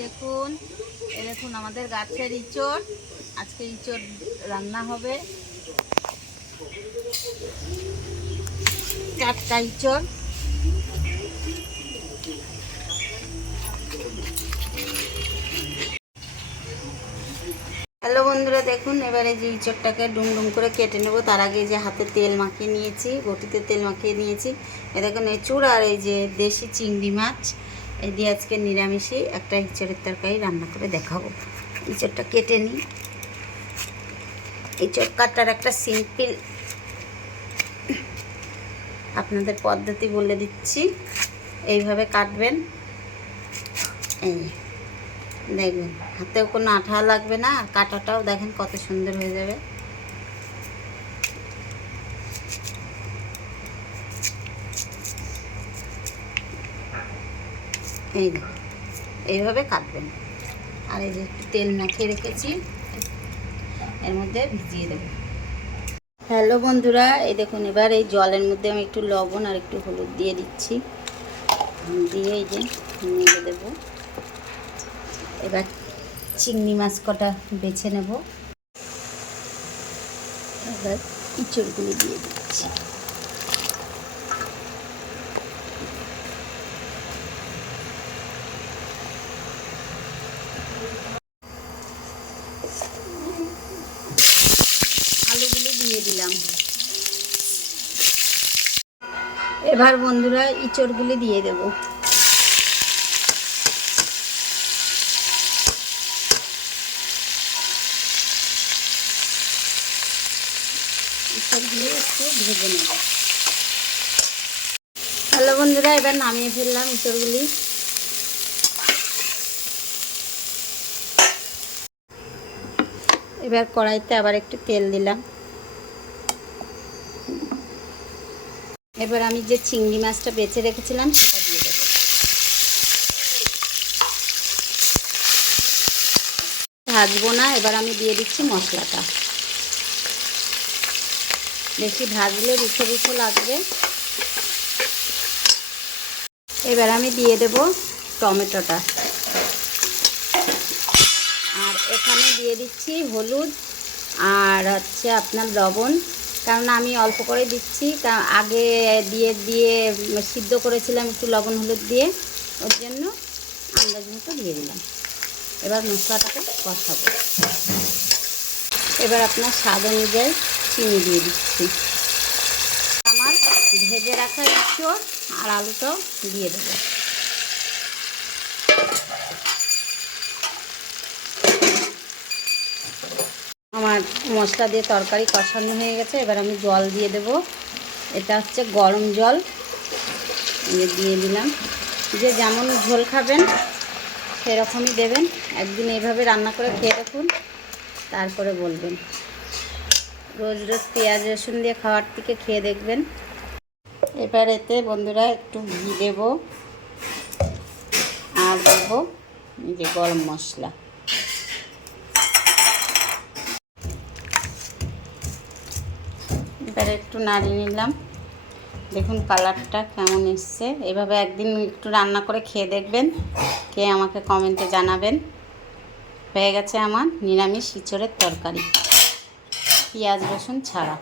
দেখুন, দেখুন আমাদের গাছের ইঁচড়। আজকে ইঁচড় রান্না হবে। চারটা ইঁচড়। হ্যালো বন্ধুরা, দেখুন এবারে যে ইঁচড়টাকে ডুম ডুম করে কেটে নেব। তার আগে যে হাতে তেল মাখিয়ে নিয়েছি, বটিতে তেল মাখিয়ে নিয়েছি। এ দেখুন এঁচড় আর এই যে দেশি চিংড়ি মাছ, এই দিয়ে আজকে নিরামিষই একটা ইঁচড়ের তরকারি রান্না করে দেখাবো। ইঁচড়টা কেটে নিই। ইঁচড় কাটার একটা সিম্পল আপনাদের পদ্ধতি বলে দিচ্ছি। এইভাবে কাটবেন, এই দেখবেন হাতেও কোনো আঠা লাগবে না, আর কাটাটাও দেখেন কত সুন্দর হয়ে যাবে। এই দেখুন এইভাবে কাটবেন। আর এই যে একটু তেল মাখিয়ে রেখেছি, এর মধ্যে ভিজিয়ে দেবো। হ্যালো বন্ধুরা, এই দেখুন এবার এই জলের মধ্যে আমি একটু লবণ আর একটু হলুদ দিয়ে দিচ্ছি, দিয়ে এই যে নেড়ে দেবো। এবার চিংড়ি মাছ কটা বেছে নেব। এবার ইঁচড়গুলি দিয়ে দিচ্ছি। আলুগুলি দিয়ে দিলাম। এবার বন্ধুরা ইঁচড়গুলি দিয়ে দেব। ইঁচড়গুলি একটু ভেজে নেব। হ্যালো বন্ধুরা, এবার নামিয়ে ফেললাম ইঁচড়গুলি। এবার কড়াইতে আবার একটু তেল দিলাম। এবার আমি যে চিংড়ি মাছটা বেছে রেখেছিলাম সেটা দিয়ে দেবো। ভাজবো না, এবার আমি দিয়ে দিচ্ছি মশলাটা। বেশি ভাজলে রুখে রুখে লাগবে। এবার আমি দিয়ে দেব টমেটোটা, আর এখানে দিয়ে দিচ্ছি হলুদ আর হচ্ছে আপনার লবণ, কারণ আমি অল্প করে দিচ্ছি, আগে দিয়ে দিয়ে সিদ্ধ করেছিলাম একটু লবণ হলুদ দিয়ে, ওর জন্য আন্দাজ মতো দিয়ে দিলাম। এবার মশলাটাকে কষাবো। এবার আপনার স্বাদ অনুযায়ী চিনি দিয়ে দিচ্ছি। আমার ভেজে রাখা ইঁচড় আর আলুটাও দিয়ে দেবো। আমার মশলা দিয়ে তরকারি কষানো হয়ে গেছে। এবার আমি জল দিয়ে দেব। এটা হচ্ছে গরম জল, দিয়ে দিলাম। যে যেমন ঝোল খাবেন সেরকমই দেবেন। একদিন এইভাবে রান্না করে খেয়ে দেখুন, তারপরে বলবেন। রোজ রোজ পেঁয়াজ রসুন দিয়ে খাওয়ার থেকে খেয়ে দেখবেন। এবার এতে বন্ধুরা একটু ঘি দেব, আর দেব এই যে গরম মশলা। এবার একটু নাড়িয়ে নিলাম। দেখুন কালারটা কেমন এসছে। এভাবে একদিন একটু রান্না করে খেয়ে দেখবেন, খেয়ে আমাকে কমেন্টে জানাবেন। হয়ে গেছে আমার নিরামিষ ইঁচড়ের তরকারি, পেঁয়াজ রসুন ছাড়া।